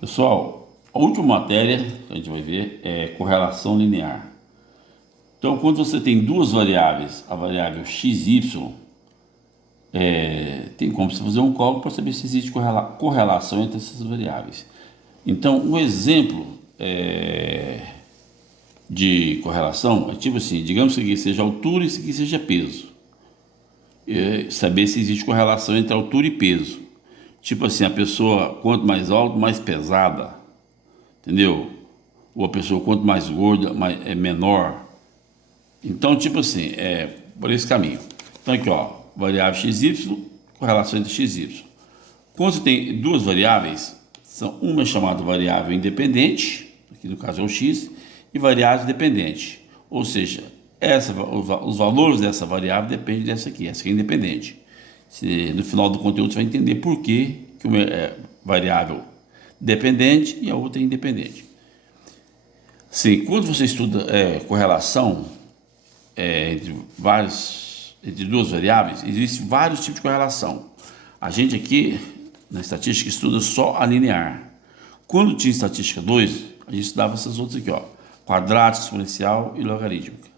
Pessoal, a última matéria que a gente vai ver é correlação linear. Então, quando você tem duas variáveis, a variável x e y, tem como você fazer um cálculo para saber se existe correlação entre essas variáveis. Então, um exemplo de correlação é tipo assim, digamos que aqui seja altura e isso aqui seja peso. Saber se existe correlação entre altura e peso. Tipo assim, a pessoa quanto mais alta, mais pesada, entendeu? Ou a pessoa quanto mais gorda, é menor. Então, tipo assim, por esse caminho. Então aqui, ó, variável xy, correlação entre xy. Quando você tem duas variáveis, uma é chamada variável independente, aqui no caso é o x, e variável dependente. Ou seja, os valores dessa variável dependem dessa aqui é independente. No final do conteúdo você vai entender por que uma é variável dependente e a outra é independente. Sim, quando você estuda correlação entre duas variáveis, existem vários tipos de correlação. A gente aqui, na estatística, estuda só a linear. Quando tinha estatística 2, a gente estudava essas outras aqui, ó, quadrática, exponencial e logarítmica.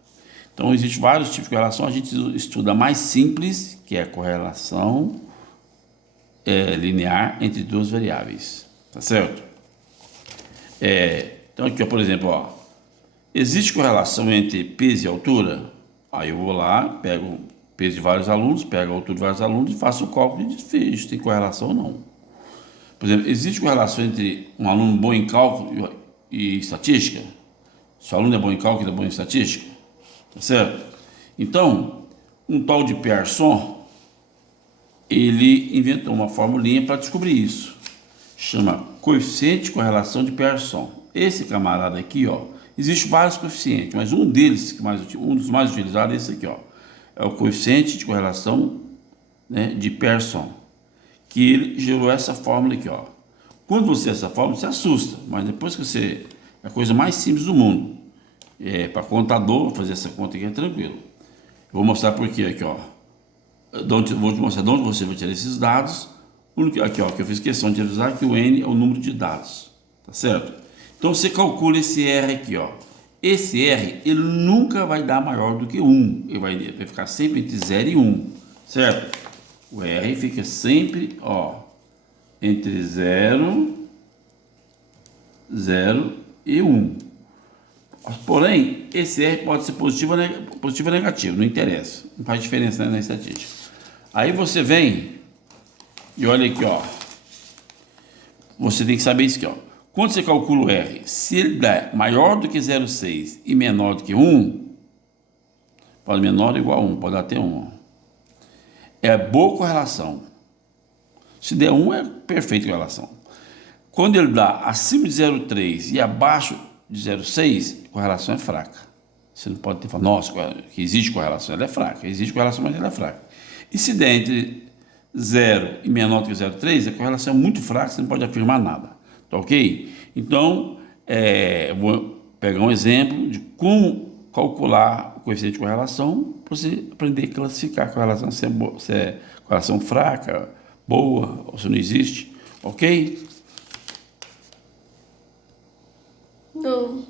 Então, existem vários tipos de correlação. A gente estuda a mais simples, que é a correlação linear entre duas variáveis. Tá certo? Então, aqui, ó, por exemplo, ó, existe correlação entre peso e altura? Aí eu vou lá, pego o peso de vários alunos, pego a altura de vários alunos e faço o cálculo de desfecho, tem correlação ou não. Por exemplo, existe correlação entre um aluno bom em cálculo e estatística? Se o aluno é bom em cálculo, ele é bom em estatística? Tá certo? Então, um tal de Pearson, ele inventou uma formulinha para descobrir isso. Chama coeficiente de correlação de Pearson. Esse camarada aqui, ó, existe vários coeficientes, mas um deles, um dos mais utilizados é esse aqui, ó. É o coeficiente de correlação, né, de Pearson, que ele gerou essa fórmula aqui, ó. Quando você essa fórmula, você assusta, mas depois que você... É a coisa mais simples do mundo. Para contador, fazer essa conta aqui é tranquilo. Eu vou mostrar por quê aqui, ó. Vou te mostrar de onde você vai tirar esses dados. Aqui, ó, que eu fiz questão de avisar que o N é o número de dados, tá certo? Então você calcula esse R aqui, ó. Esse R, ele nunca vai dar maior do que 1. Ele vai ficar sempre entre 0 e 1, certo? O R fica sempre, ó, entre 0 e 1. Porém, esse R pode ser positivo ou negativo, não interessa. Não faz diferença, né, na estatística. Aí você vem e olha aqui, ó. Você tem que saber isso aqui, ó. Quando você calcula o R, se ele der maior do que 0,6 e menor do que 1, pode menor ou igual a 1, pode dar até 1. Ó. É boa correlação. Se der 1, é perfeita correlação. Quando ele dá acima de 0,3 e abaixo de 0,6, correlação é fraca. Você não pode ter falado, nossa, que existe correlação, ela é fraca. Existe correlação, mas ela é fraca. E se der entre 0 e menor do que 0,3, a correlação é muito fraca, você não pode afirmar nada. Tá ok? Então, eu vou pegar um exemplo de como calcular o coeficiente de correlação para você aprender a classificar a correlação, se é correlação fraca, boa, ou se não existe. Ok? Não.